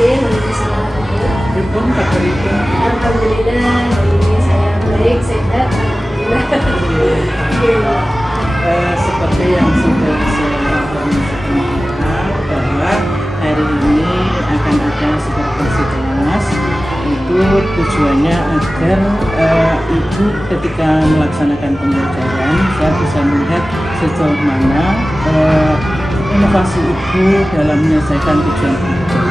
Alhamdulillah, ini saya baik, sehat. Seperti yang sudah saya informasikan bahwa hari ini akan ada supervisi kelas. Itu tujuannya agar ibu ketika melaksanakan pembelajaran saya bisa melihat sejauh mana inovasi ibu dalam menyelesaikan tujuan ibu.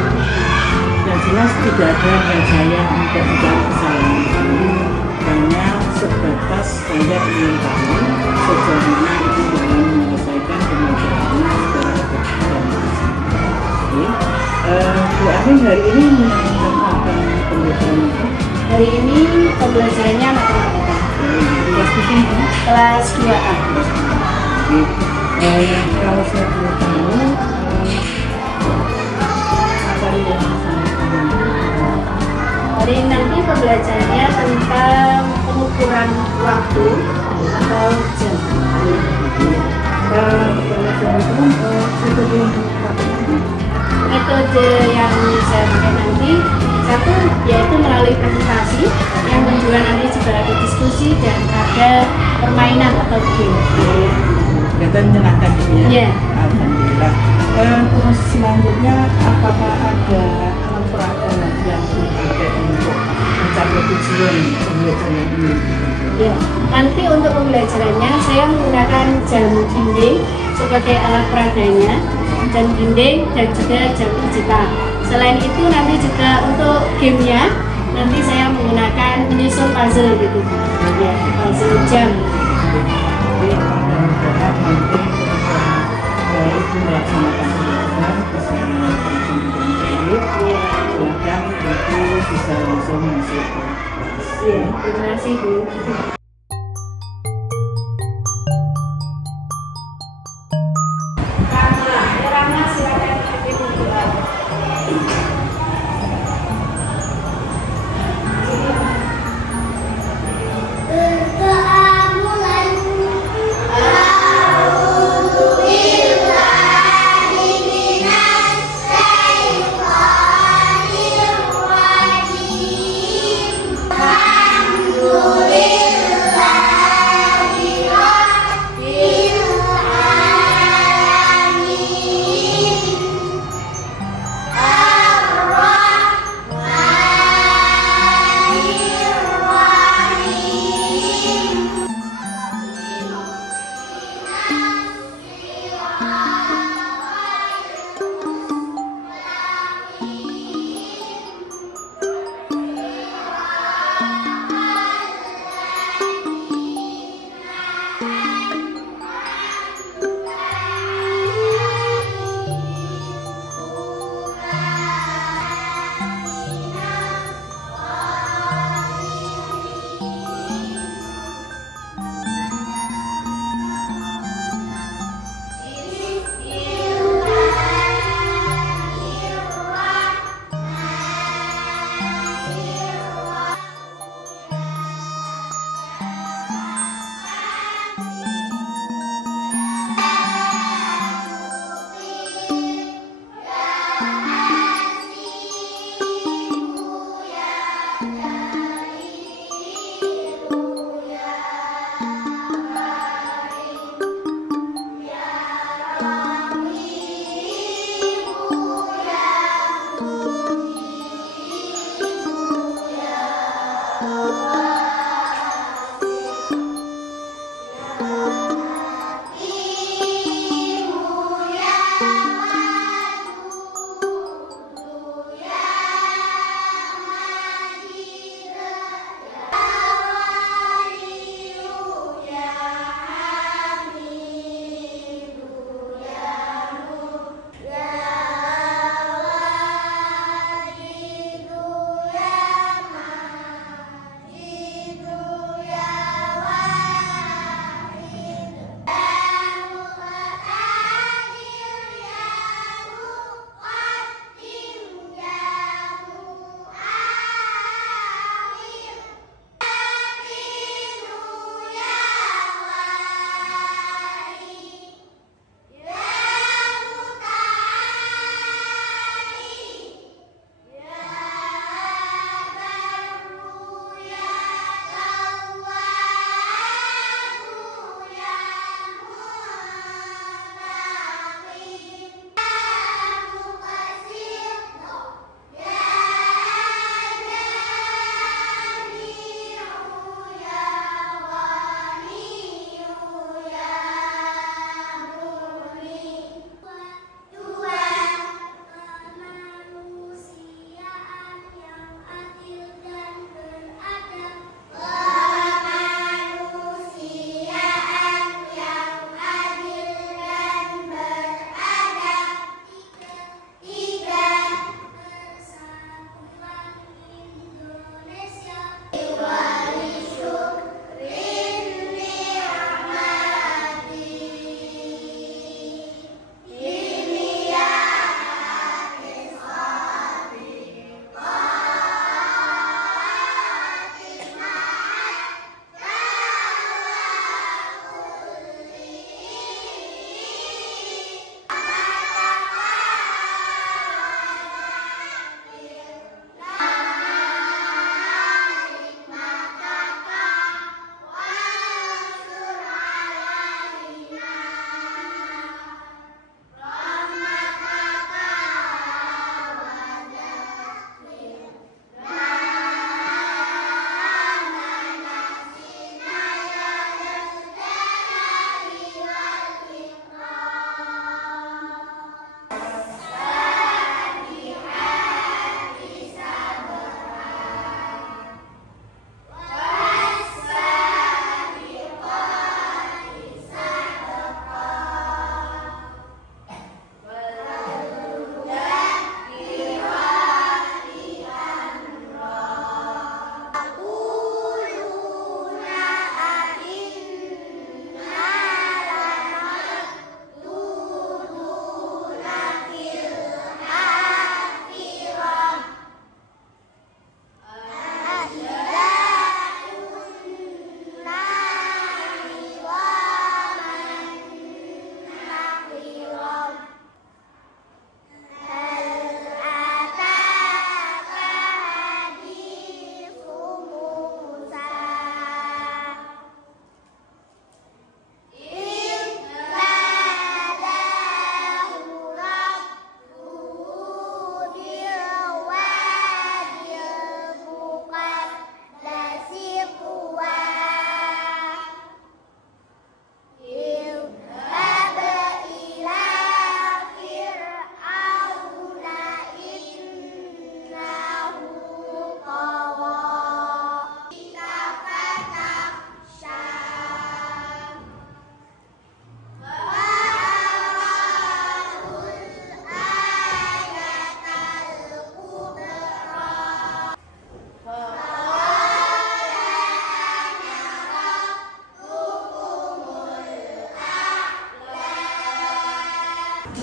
Yang jelas tidak ada saya untuk mencari kesalahan ibu, hanya sebatas saya ingin tahu sejauh mana ibu dalam menyelesaikan pembelajarannya secara efektif dan maksimal. Bu Amin hari ini melaksanakan pembelajaran apa? Hari ini pembelajarannya matematika. Kelas 2A. Kalau saya boleh tahu, materi yang hari nanti pembelajarannya tentang pengukuran waktu atau jam. Metode yang saya pakai nanti satu yaitu melalui presentasi, yang kedua nanti juga ada diskusi dan ada permainan atau game. Kelihatan menyenangkan ya? Iya. Alhamdulillah. Terus selanjutnya apakah ada alat peraga yang dipakai untuk mencapai tujuan pembelajaran ini? Ya, nanti untuk pembelajarannya saya menggunakan jam dinding sebagai alat peraganya, jam dinding dan juga jam digital. Selain itu nanti juga untuk gamenya nanti saya menggunakan menyusun puzzle gitu, ya, puzzle jam. Jadi mudah-mudahan nanti ibu melaksanakan pembelajaran bisa langsung dengan baik. Silakan ibu bisa langsung masuk ke kelas. Iya, terima kasih Bu. Rama, silakan ibu. Alhamdulillah.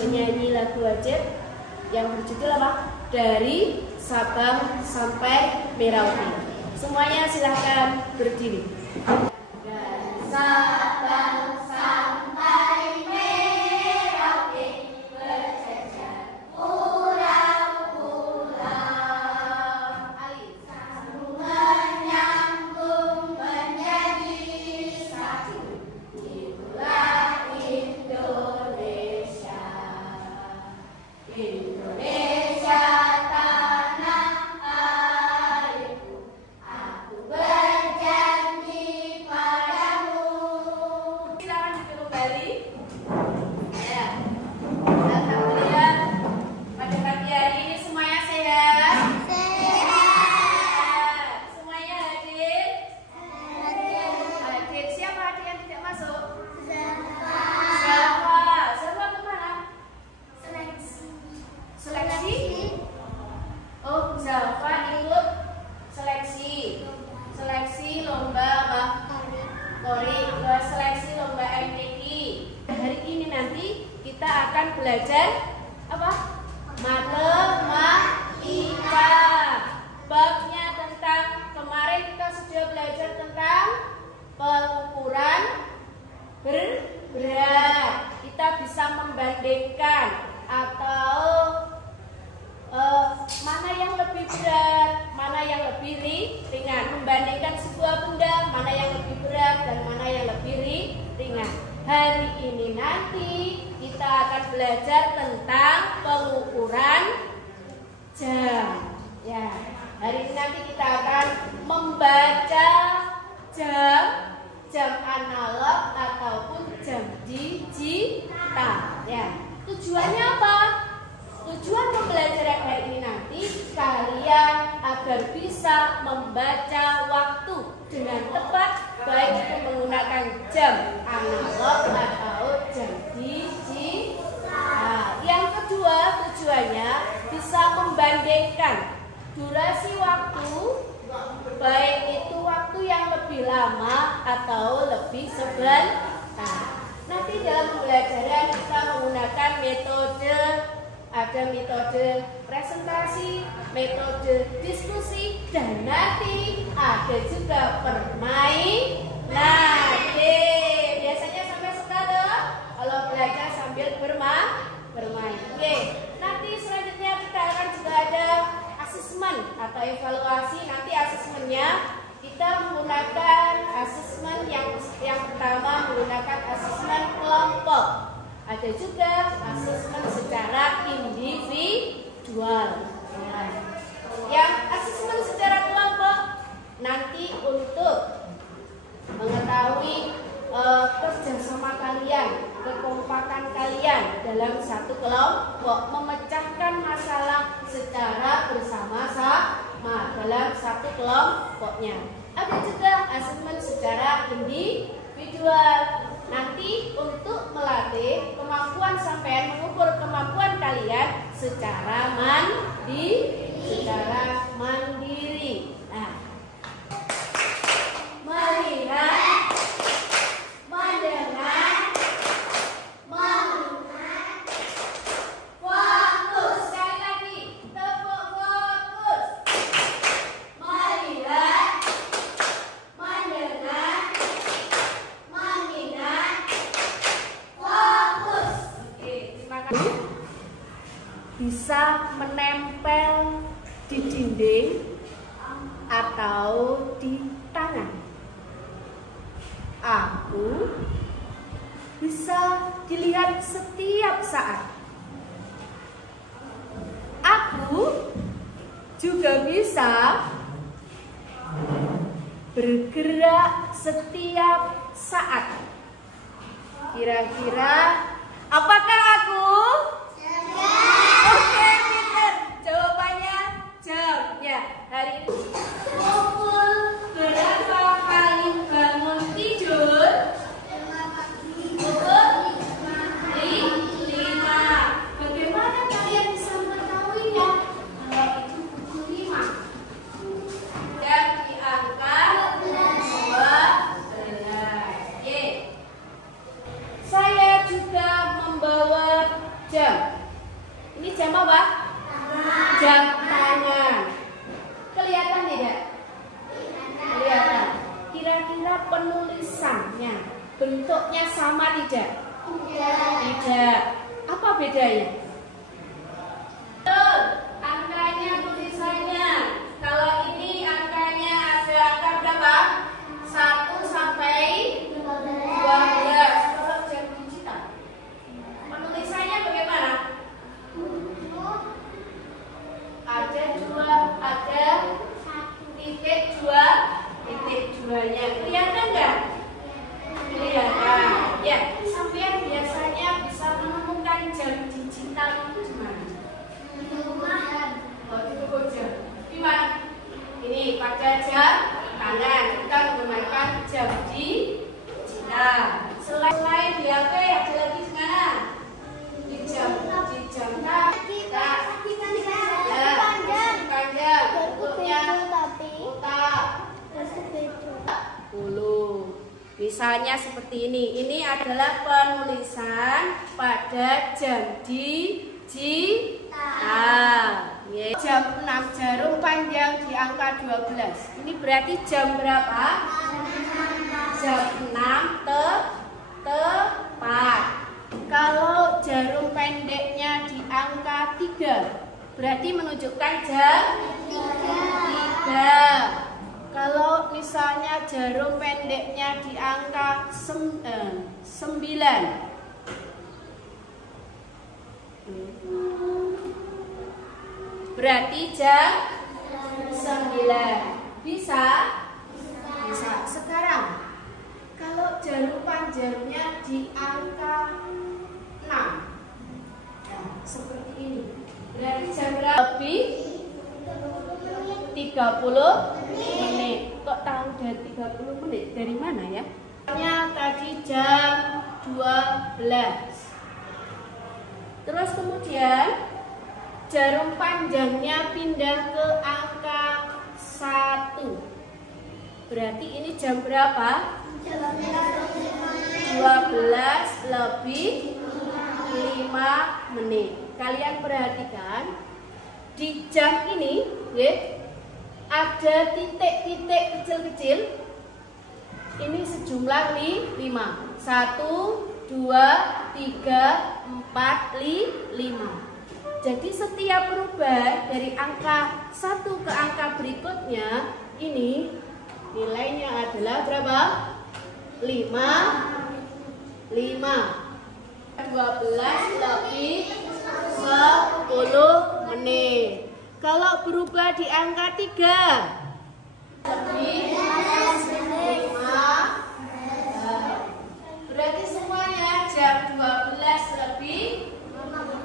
menyanyi lagu wajib yang berjudul apa? Dari Sabang sampai Merauke. Semuanya silahkan berdiri. Dari Sabang sampai Merauke berjejer pulau-pulau, sambung menyambung menjadi satu. Itulah Indonesia. Indonesia tanah airku, aku berjanji padamu. Silakan duduk kembali. Ya. Alhamdulillah pada pagi hari ini semuanya sehat. Sehat. Semuanya hadir. Hadir. Siapa hadir yang tidak masuk? Siapa kemana? Seleksi. Oh, Zalfa ikut seleksi. Seleksi lomba apa? Kori. Seleksi lomba MTQ. Hari ini nanti kita akan belajar apa? Matematika. Babnya tentang kemarin kita sudah belajar tentang pengukuran berat. Kita bisa membandingkan atau mana yang lebih berat, mana yang lebih ringan. Membandingkan sebuah benda, mana yang lebih berat dan mana yang lebih ringan. Hari ini nanti kita akan belajar tentang pengukuran jam. Ya, hari ini nanti kita akan membaca jam analog ataupun jam digital. Ya, tujuannya apa? Tujuan pembelajaran hari ini nanti kalian agar bisa membaca waktu dengan tepat, baik itu menggunakan jam analog atau jam digital. Yang kedua tujuannya bisa membandingkan durasi waktu, baik itu waktu yang lebih lama atau lebih sebentar. Nanti dalam pembelajaran kita menggunakan metode. Ada metode presentasi, metode diskusi, dan nanti ada juga permainan. Biasanya sampai suka dong kalau belajar sambil bermain. Nanti selanjutnya kita akan juga ada asesmen atau evaluasi. Nanti asesmennya kita menggunakan asesmen yang pertama menggunakan asesmen kelompok. Ada juga asesmen secara individual. Yang asesmen secara kelompok nanti untuk mengetahui kerjasama kalian, kekompakan kalian dalam satu kelompok, memecahkan masalah secara bersama-sama dalam satu kelompoknya. Ada juga asesmen secara individual. Nanti untuk melatih kemampuan sampean, mengukur kemampuan kalian secara mandiri. Nah, melihat, mendengar, melihat, fokus. Sekali lagi, tepuk fokus. Melihat, mendengar, bisa menempel di dinding atau di tangan. Aku bisa dilihat setiap saat. Aku juga bisa bergerak setiap saat. Kira-kira apakah aku? Oke, pinter. Jawabannya jam. Ya, hari ini pukul berapa kali bangun tidur? Pukul 5. Bagaimana kalian bisa mengetahuinya? Kalau itu pukul 5. Dan di angka 12. Saya juga membawa Ini jam apa? Jam tangan. Kelihatan tidak? Kelihatan. Kira-kira penulisannya bentuknya sama tidak? Tidak. Apa bedanya? Angkanya, tulisannya. Kalau ini angkanya ada angka berapa? 1 sampai 12. Kalau jam digital, penulisannya bagaimana? Ada titik duanya. Kelihatan nggak? Kelihatan. Ya, sampean biasanya bisa menemukan jam digital itu di mana? Oh, di toko jam. Di mana? Ini pada jam tangan. Kita menggunakan jam digital. Selain di HP ada lagi di mana? Di jam panjang. Bentuknya kotak. Misalnya seperti ini. Ini adalah penulisan pada jam digital. Jam 6, jarum panjang di angka 12. Ini berarti jam berapa? Jam 6 tepat. Kalau jarum pendeknya di angka 3, berarti menunjukkan jam 3. Kalau misalnya jarum pendeknya di angka 9, berarti jam 9. Bisa? Bisa. Sekarang kalau jarum panjangnya di angka 6, nah, seperti ini, berarti jam berapa? Lebih 30 menit. Kok tahu dari 30 menit? Dari mana ya? Tadi jam 12. Terus kemudian jarum panjangnya pindah ke angka 1. Berarti ini jam berapa? 12 lebih 5 menit. Kalian perhatikan di jam ini, ya, ada titik-titik kecil-kecil. Ini sejumlah 5. 1, 2, 3, 4, 5. Jadi setiap perubahan dari angka 1 ke angka berikutnya, ini nilainya adalah berapa? 5. 12 lebih 10 menit. Kalau berubah di angka 3, lebih 5, berarti semuanya jam 12 lebih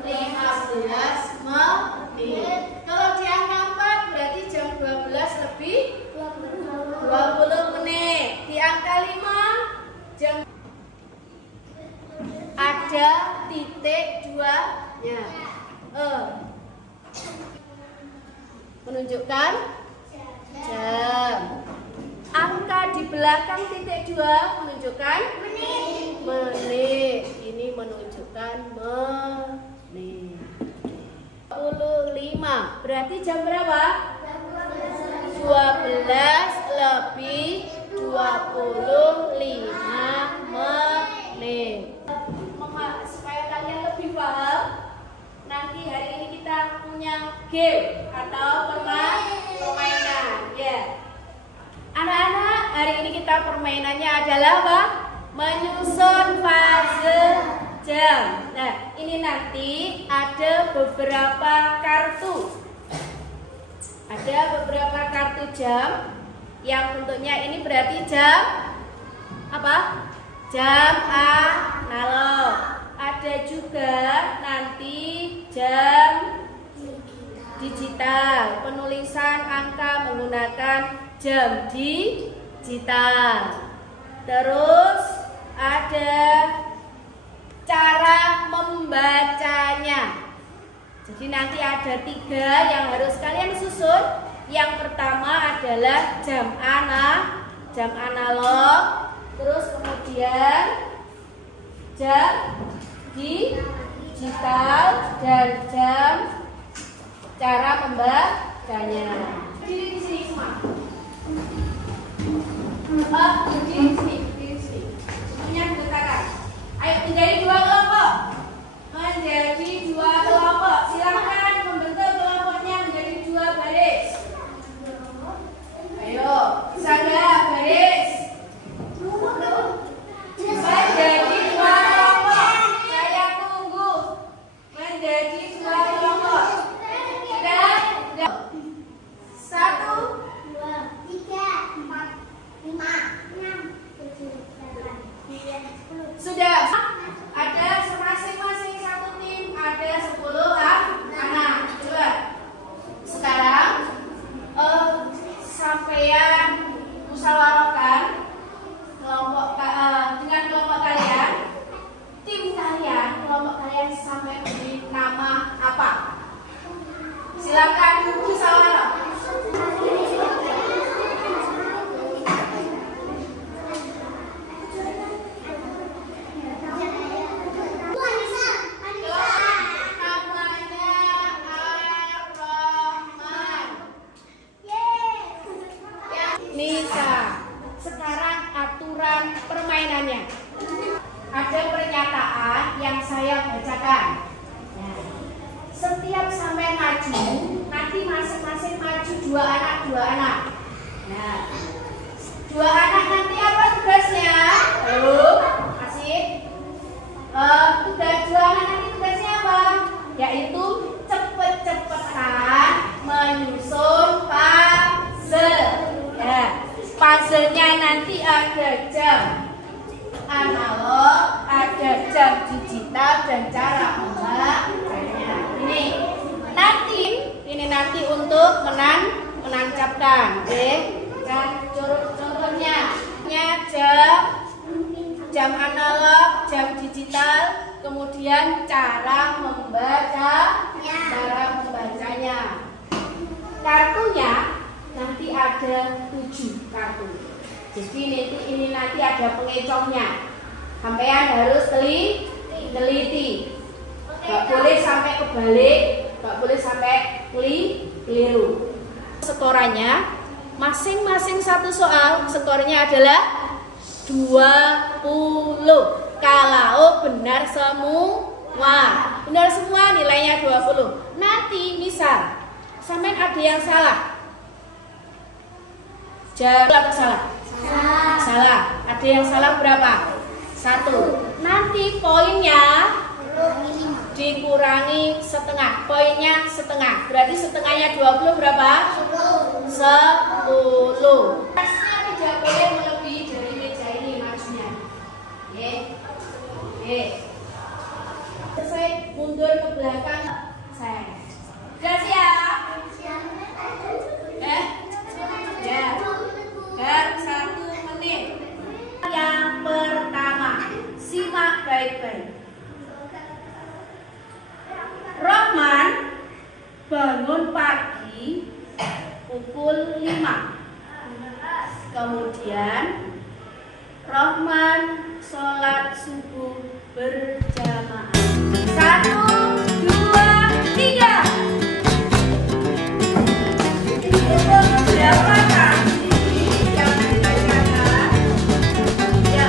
15 menit. Kalau di angka 4, berarti jam 12 lebih 20 menit. Di angka 5, jam ada titik 2-nya. Menunjukkan jam. Angka di belakang titik 2 menunjukkan menit. Ini menunjukkan menit. 25. Berarti jam berapa? 12 lebih 25 menit. Supaya kalian lebih paham, nanti hari ini kita punya game atau permainan, ya. Anak-anak, hari ini kita permainannya adalah apa? Menyusun fase jam. Nah, ini nanti ada beberapa kartu. Ada beberapa kartu jam yang bentuknya ini berarti jam apa? Jam analog. Ada juga nanti jam digital, penulisan angka menggunakan jam digital. Terus ada cara membacanya. Jadi nanti ada 3 yang harus kalian susun. Yang pertama adalah jam analog, terus kemudian jam digital. digital dan jam cara membacanya. Berdiri di sini semua. Berdiri di sini. Semuanya berdekatan. Ayo menjadi dua kelompok. Menjadi dua kelompok. Silakan membentuk kelompoknya menjadi dua baris. Ayo, Saga baris. Menjadi dua kelompok. Saya tunggu. Menjadi dua kelompok. Sudah? 1, 2, 3, 4, 5, 6, 7, 8. Sudah. Ada masing-masing satu tim ada 10 anak. Coba. Sekarang sampean musyawarahkan dengan kelompok kalian, tim kalian, kelompok kalian sampai beri nama apa? Silakan musyawarah. Nisa. Sekarang aturan permainannya. Ada pernyataan yang saya bacakan. Nah, setiap sampai maju, nanti masing-masing maju 2 anak. Nah, 2 anak nanti apa tugasnya? Halo, Asik. Tugas 2 anak nanti tugasnya apa? Yaitu cepet-cepetan menyusun puzzle. Ya, puzzle-nya nanti ada jam analog, ada jam digital dan cara membacanya. Ini nanti untuk menancapkan, oke? Dan contohnya jam analog, jam digital, kemudian cara membacanya. Kartunya nanti ada 7 kartu. Jadi ini nanti ada pengecohnya. Sampean harus teliti. Gak boleh sampai kebalik, gak boleh sampai keliru. Setorannya masing-masing satu soal, skornya adalah 20. Kalau benar semua nilainya 20. Nanti misal sampean ada yang salah. Jawab atau salah? Salah. Ada yang salah berapa? 1. Nanti poinnya dikurangi setengah. Poinnya setengah. Berarti setengahnya 20 berapa? 10. Tasnya tidak boleh melebihi dari meja ini majunya. Selesai, mundur ke belakang. Sudah siap? Ya. Dan 1 menit. Yang pertama, simak baik-baik. Rohman bangun pagi pukul 5. Kemudian Rohman sholat subuh berjamaah. 1, 2, 3. Berapa kali yang dibacakan? Ya.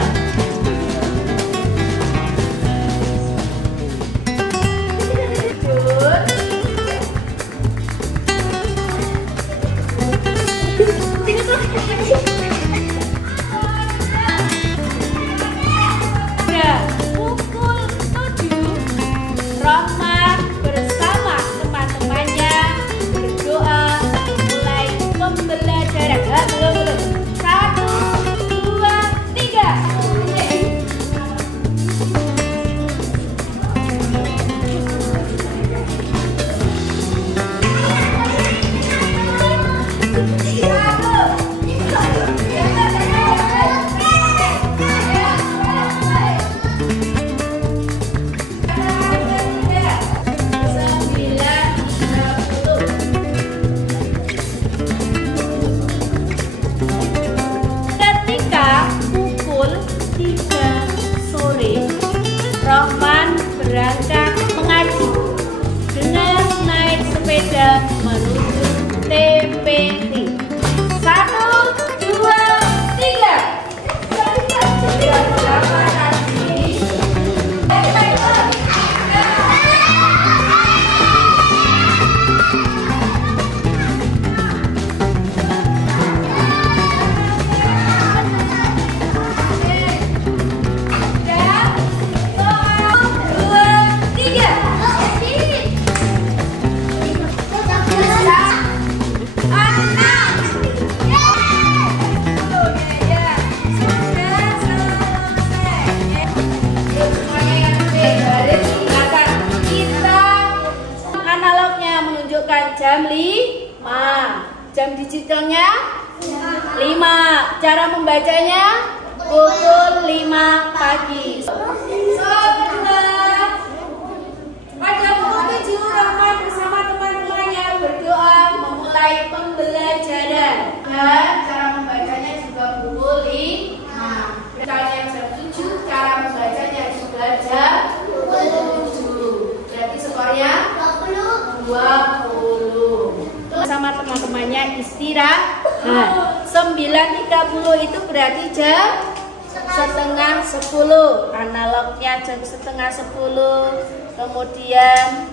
Pukul 7 menentukan jam 5. Jam digitalnya 5. Cara membacanya pukul 5 pagi. Pada pukul 7 Rahman bersama teman-temannya berdoa memulai pembelajaran. Dan cara membacanya juga pukul 5. Misalnya jam 7, cara membacanya juga jam 7. Berarti skornya 20. Sama teman-temannya istirahat. 9.30 itu berarti jam setengah 10. Analognya jam setengah 10. Kemudian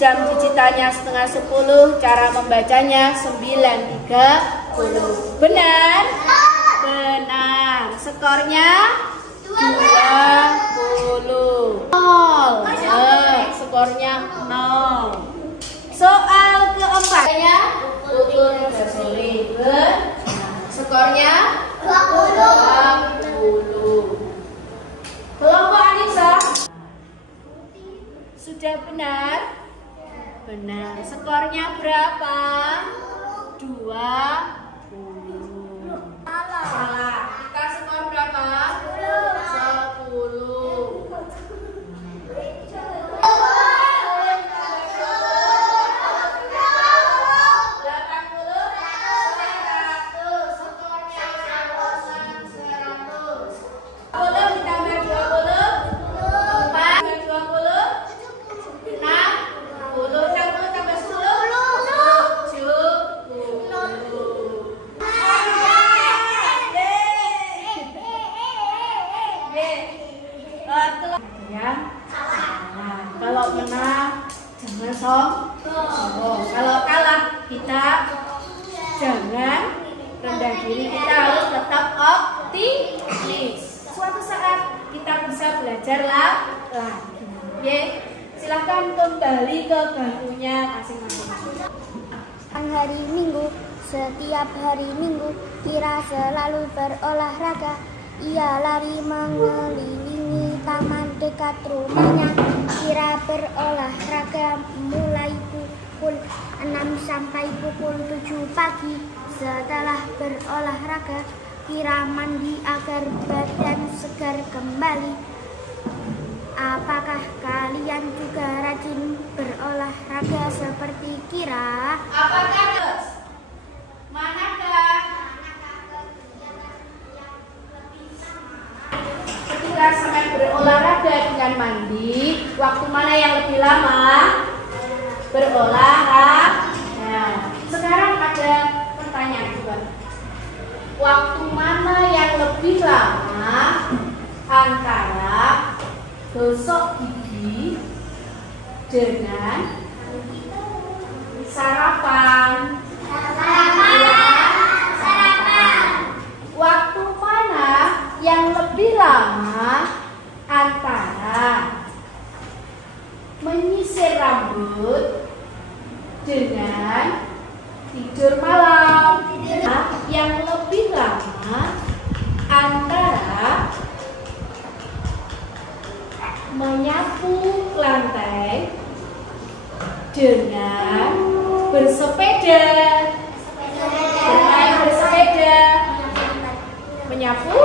jam digitalnya setengah 10. Cara membacanya 9.30. Benar? Benar. Skornya 20. 0. Skornya 0. Soal keempat pukul 3 sore. Skornya 20. Kelompok Anissa sudah benar? Benar. Skornya berapa? 20. Salah. Kita skor berapa? 10. Kalau menang jangan sombong. Kalau kalah kita jangan rendah diri. Kita harus tetap optimis. Suatu saat kita bisa belajar lagi. Oke, silahkan kembali ke bangkunya masing-masing. Hari Minggu, setiap hari Minggu Kira selalu berolahraga. Ia lari mengelilingi taman dekat rumahnya. Kira berolahraga mulai pukul 6 sampai pukul 7 pagi. Setelah berolahraga, Kira mandi agar badan segar kembali. Apakah kalian juga rajin berolahraga seperti Kira? Apakah manakah ketika sampai berolahraga dengan mandi, waktu mana yang lebih lama? Berolahraga. Nah, sekarang ada pertanyaan juga. Waktu mana yang lebih lama antara gosok gigi dengan sarapan? Waktu mana yang lebih lama antara menyisir rambut dengan tidur malam? Yang lebih lama antara menyapu lantai dengan bersepeda? Bermain bersepeda, menyapu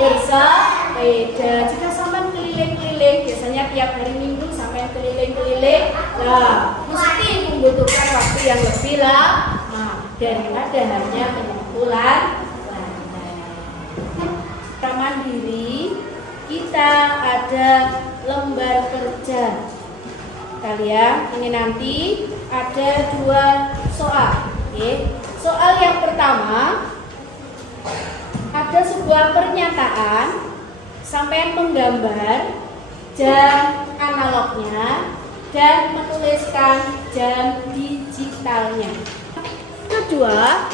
bersepeda. Jika sampai keliling-keliling, biasanya tiap hari Minggu sampai keliling-keliling, nah, mesti membutuhkan waktu yang lebih lama daripada hanya menyapu lantai. Kita mandiri, kita ada lembar kerja. Kalian ini nanti ada 2 soal. Oke. Soal yang pertama, ada sebuah pernyataan, sampai menggambar jam analognya dan menuliskan jam digitalnya. Kedua,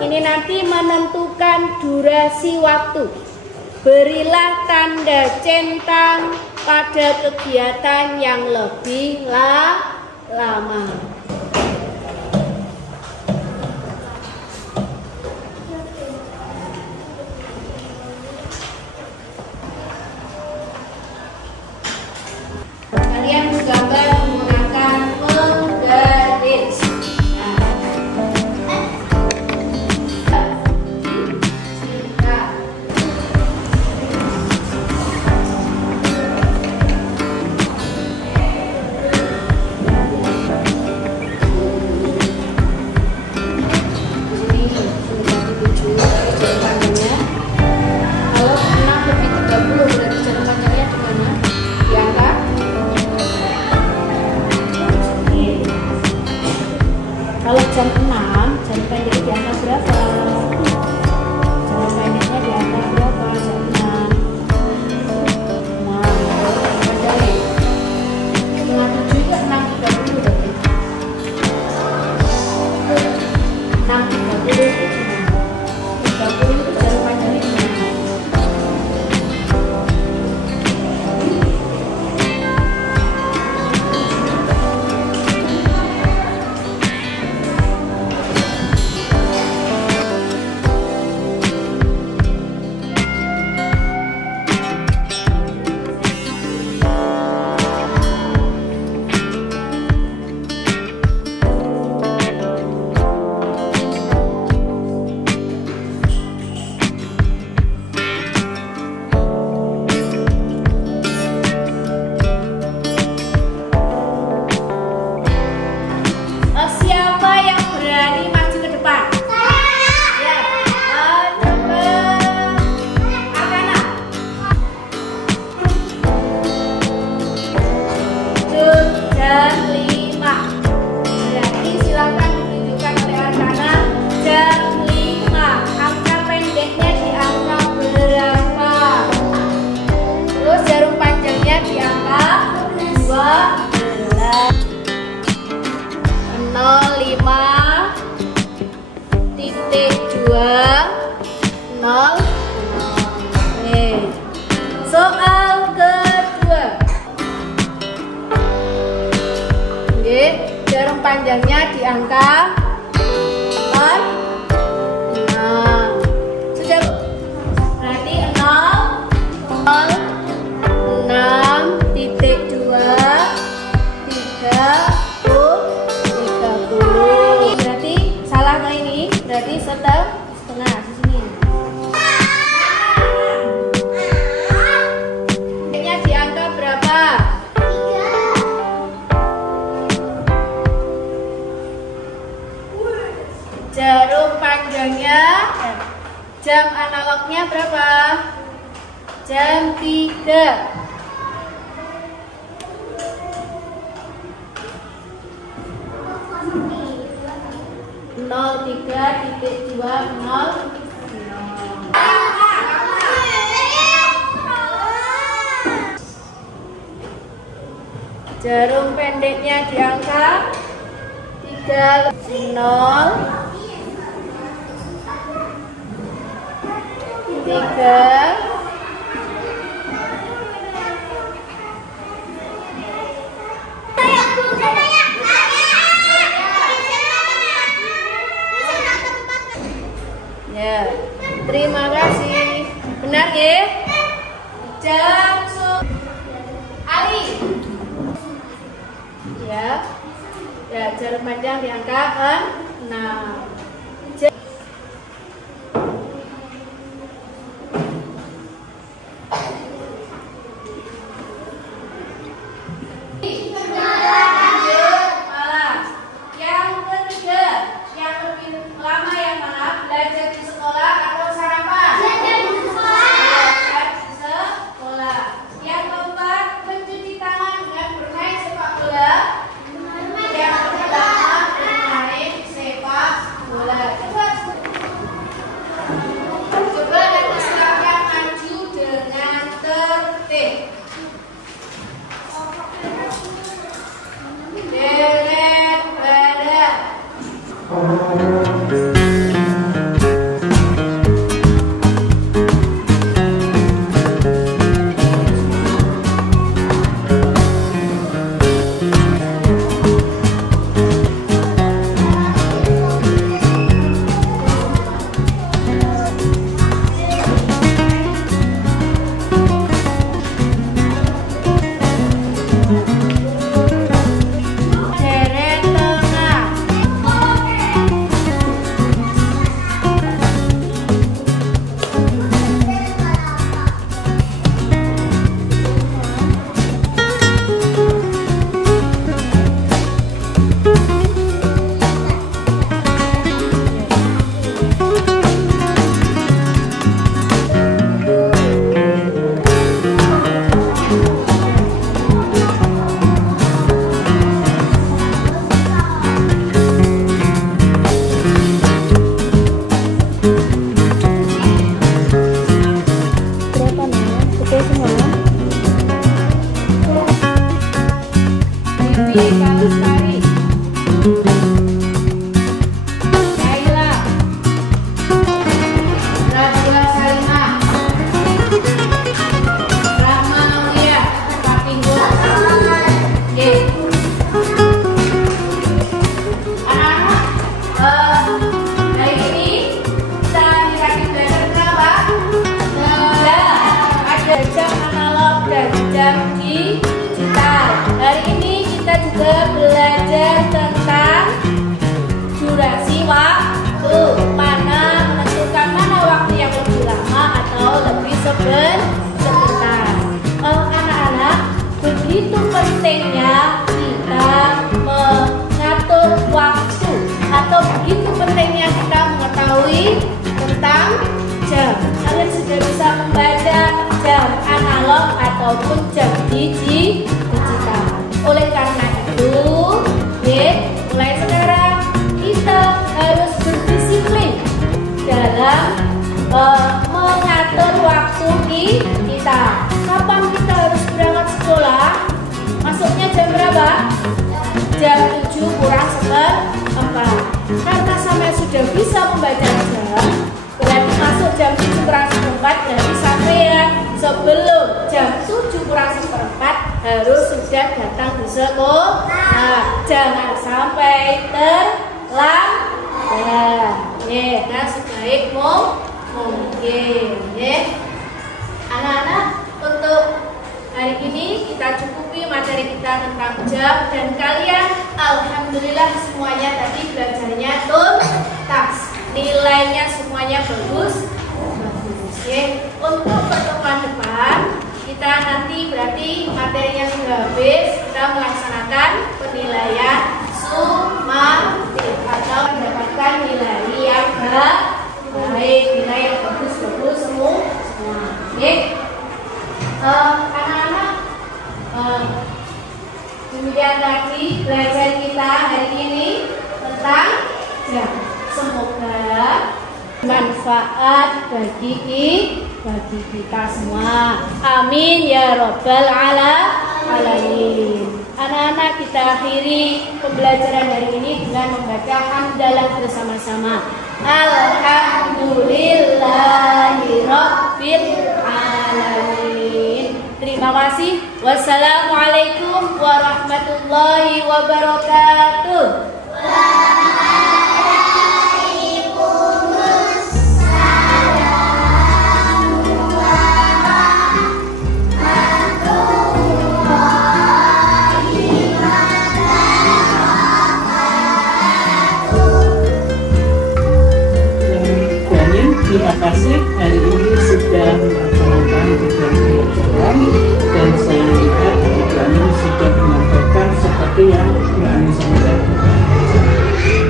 ini nanti menentukan durasi waktu. Berilah tanda centang pada kegiatan yang lebih lama. Kalian menggambar menggunakan penggaris. jam 5. Berarti silakan ditunjukkan oleh anak-anak jam 5. Angka pendeknya di angka berapa? Terus jarum panjangnya di angka 12. 05.200. Soal kedua. Oke, jarum panjangnya di angka 6. Sudah, berarti 6.2 berarti salah no ini, berarti setengah di sini. Ini di angka berapa? 3. Jarum panjangnya, jam analognya berapa? Jam 3. 03.20. Jarum pendeknya di angka 3. 0 3 ya. Terima kasih. Benar ya? Jam Ali. Ya. Ya, jarum panjang di angka 6. sebentar. Anak-anak, begitu pentingnya kita mengatur waktu, atau begitu pentingnya kita mengetahui tentang jam. Kalian sudah bisa membaca jam analog ataupun jam digital. Oleh karena itu, datang di sekolah. Jangan sampai terlambat. Dan sebaik mungkin. Anak-anak, untuk hari ini kita cukupi materi kita tentang jam, dan kalian alhamdulillah semuanya tadi belajarnya tuntas. Nilainya semuanya bagus. Untuk pertemuan depan kita nanti berarti materinya sudah habis, kita melaksanakan penilaian sumatif atau mendapatkan nilai yang baik, nilai yang bagus semua. Anak-anak, demikian tadi belajar kita hari ini tentang jam. Semoga manfaat bagi kita semua. Amin ya robbal alamin. Anak-anak, kita akhiri pembelajaran hari ini dengan membaca hamdalah bersama-sama. Alhamdulillahi rabbil alamin. Terima kasih. Wassalamualaikum warahmatullahi wabarakatuh. Terima kasih hari ini sudah melaksanakan kegiatan pelajaran, dan saya lihat adik kami sudah menyampaikan seperti yang kami sampaikan,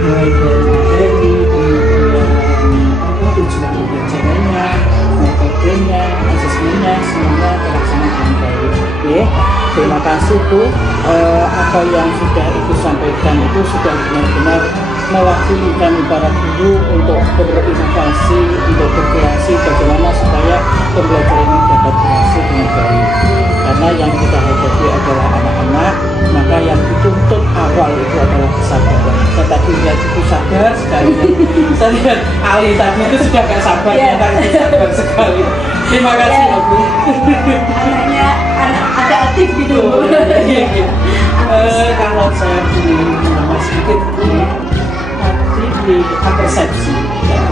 mulai dari materi, kemudian tujuan pembelajarannya, metodenya, asesmennya, semuanya terlaksana dengan baik. Terima kasih Bu, apa yang sudah Ibu sampaikan itu sudah benar-benar mewakili kami para guru untuk berinovasi, untuk berkreasi bagaimana supaya pembelajaran ini dapat berhasil dengan baik. Karena yang kita hadapi adalah anak-anak, maka yang dituntut awal itu adalah kesabaran. Saya tadi lihat itu sabar sekali. Saya lihat Ali tadi itu sudah gak sabar, itu sabar sekali. Terima kasih Bu. Anaknya anak agak aktif gitu. Kalau saya beri nama sedikit di persepsi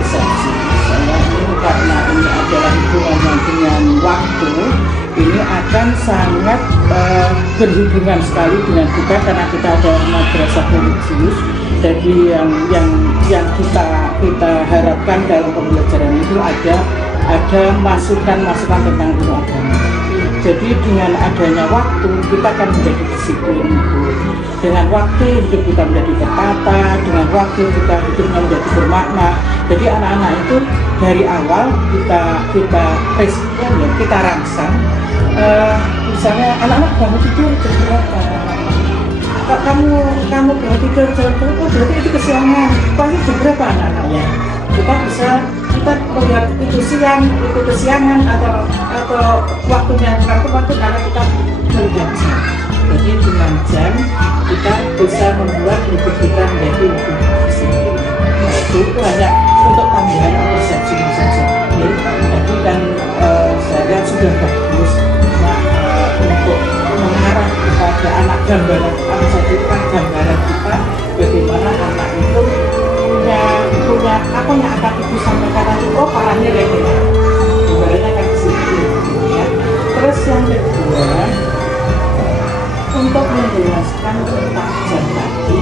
saya ini, karena ini adalah hubungannya dengan waktu, ini akan sangat berhubungan sekali dengan kita karena kita ada madrasah religius. Jadi yang kita harapkan dalam pembelajaran itu ada masukan tentang ilmu agama. Jadi dengan adanya waktu kita akan menjadi disiplin itu. Dengan waktu hidup kita menjadi tertata, dengan waktu kita hidupnya menjadi bermakna. Jadi anak-anak itu dari awal kita rangsang. Misalnya anak-anak bangun tidur jam berapa? Kamu bangun tidur jam berapa? Berarti itu kesiangan. Pasti jam berapa anak-anaknya? Kita melihat itu siang, itu kesiangan atau waktunya waktu karena kita melihat jam. Jadi dengan jam kita bisa membuat hidup kita menjadi lebih disiplin. Nah, itu hanya untuk tambahan persepsi saja. Jadi kan saya lihat sudah bagus. Nah, untuk mengarah kepada anak gambaran, anak saya itu kan gambaran kita bagaimana anak itu punya apa yang akan Ibu sampaikan nanti. Oh, parahnya kayak gini. Gambarannya akan disiplin. Ya. Terus yang kedua, untuk menjelaskan tentang jam tadi,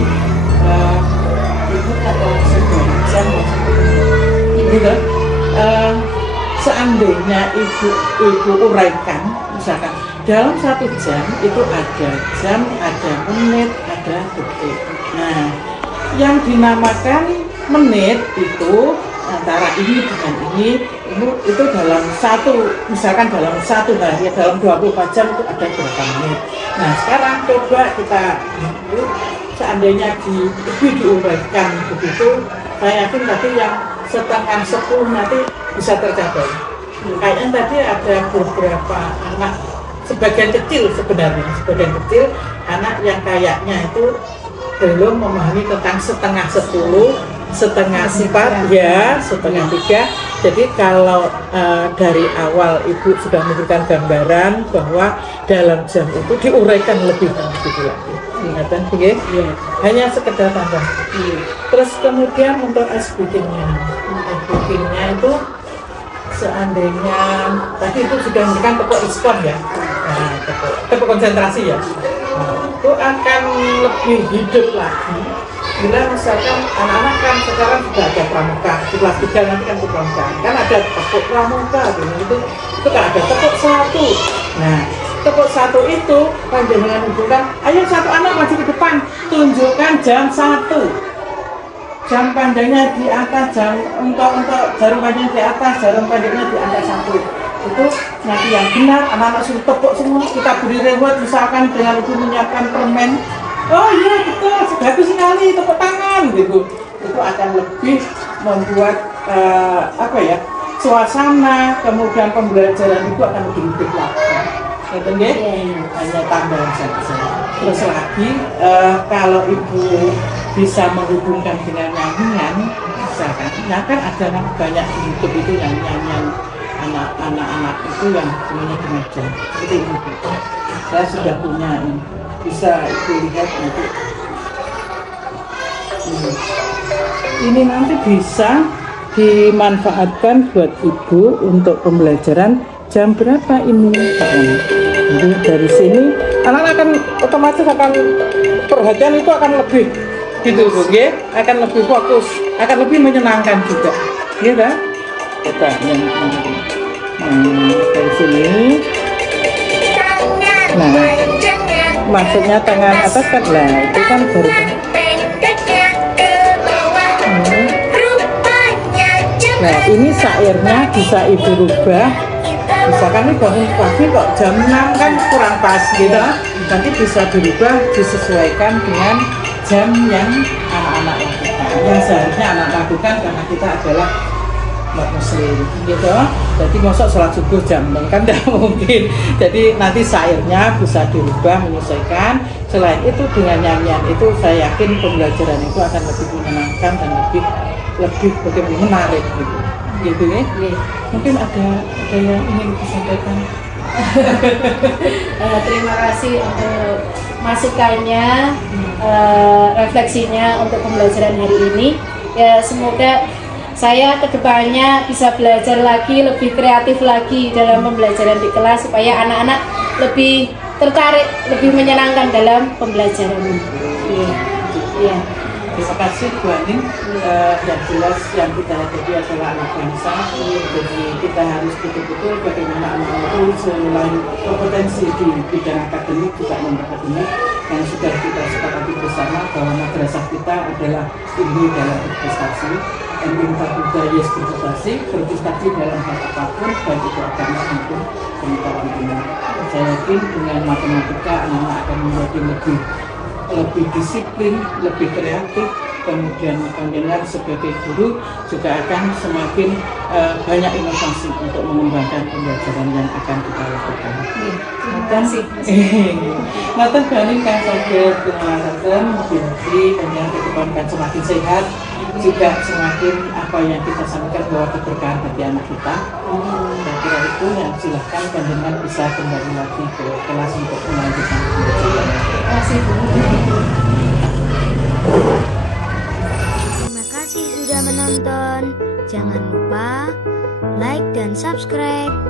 Ibu kata sebuah jam gitu. Seandainya Ibu uraikan, misalkan dalam 1 jam itu ada jam, ada menit, ada detik. Nah, yang dinamakan menit itu antara ini dengan ini itu dalam misalkan dalam 1 hari, dalam 24 jam itu ada berapa menit. Nah, sekarang coba kita seandainya diuraikan begitu, saya yakin tadi yang setengah 10 nanti bisa tercapai. Kayaknya tadi ada beberapa anak, sebagian kecil anak yang kayaknya itu belum memahami tentang setengah 10, setengah 4, ya setengah 3. Jadi kalau dari awal Ibu sudah memberikan gambaran bahwa dalam jam itu diuraikan lebih lagi. Ingatan, ya. Hanya sekedar tambah. Terus kemudian untuk es bikinnya itu seandainya tadi itu sudah memberikan tepuk respon ya, nah, tepuk konsentrasi ya, itu akan lebih hidup lagi bila misalkan anak-anak kan sekarang sudah ada pramuka di kelas 3 nanti kan pramuka kan ada tepuk pramuka itu kan ada tepuk 1. Nah tepuk 1 itu panjenengan hubungkan, ayo satu anak maju ke depan, tunjukkan jam 1. Jam panjangnya di atas, untuk jarum panjangnya di atas, jarum pendeknya di angka 1. Itu nanti yang benar, anak-anak suruh tepuk semua, kita beri reward misalkan dengan Ibu menyiapkan permen. Oh iya betul, bagus sekali, tepuk tangan gitu. Itu akan lebih membuat suasana, kemudian pembelajaran itu akan lebih hidup lagi. Gitu nggih? Hanya tambahan saja. Terus lagi kalau Ibu bisa menghubungkan dengan nyanyian, misalkan, nah kan ada banyak di YouTube itu nyanyian anak-anak itu yang semuanya di meja. Seperti ini. Saya sudah punya ini, bisa Ibu lihat nanti. Ini nanti bisa dimanfaatkan buat Ibu untuk pembelajaran jam berapa ini. Jadi dari sini anak-anak akan otomatis akan perhatian itu akan lebih gitu Bu, ya, akan lebih fokus, akan lebih menyenangkan juga, gitu kan? Coba dari sini, nah, maksudnya tangan atas kan, lah itu kan baru. Nah ini syairnya bisa Ibu rubah, misalkan ini bangun pagi kok jam 6 kan kurang pas gitu, nanti bisa dirubah disesuaikan dengan jam yang anak-anak lakukan, yang seharusnya anak lakukan karena kita adalah umat muslim gitu. Jadi masuk sholat subuh jam 6 kan tidak mungkin, jadi nanti syairnya bisa dirubah menyesuaikan. Selain itu dengan nyanyian itu saya yakin pembelajaran itu akan lebih menyenangkan dan lebih bagaimana menarik gitu ya. Mungkin ada yang ingin disampaikan. Terima kasih untuk masukannya, refleksinya untuk pembelajaran hari ini. Ya semoga saya kedepannya bisa belajar lagi, lebih kreatif lagi dalam pembelajaran di kelas supaya anak-anak lebih tertarik, lebih menyenangkan dalam pembelajaran. Ya. Terima kasih Bu Aning. Yang jelas yang kita hadapi adalah anak bangsa, jadi kita harus betul-betul bagaimana anak-anak itu selain kompetensi di bidang akademik juga non-akademik yang sudah kita sepakati bersama bahwa madrasah kita adalah tinggi dalam berprestasi, yes berprestasi dalam hal apapun, baik itu agama maupun pengetahuan dunia. Saya yakin dengan matematika anak-anak akan menjadi lebih disiplin, lebih kreatif, kemudian panjenengan sebagai guru juga akan semakin banyak inovasi untuk mengembangkan pembelajaran yang akan kita lakukan. Terima kasih. Mata Baning kan saja pengaratan mungkin panjenengan kedepankan semakin sehat, juga semakin apa yang kita sampaikan bahwa keberkahan bagi anak kita. Saya kira itu yang silahkan panjenengan bisa kembali lagi ke kelas untuk melanjutkan pembelajaran. Terima kasih Bu. Terima kasih sudah menonton. Jangan lupa like dan subscribe.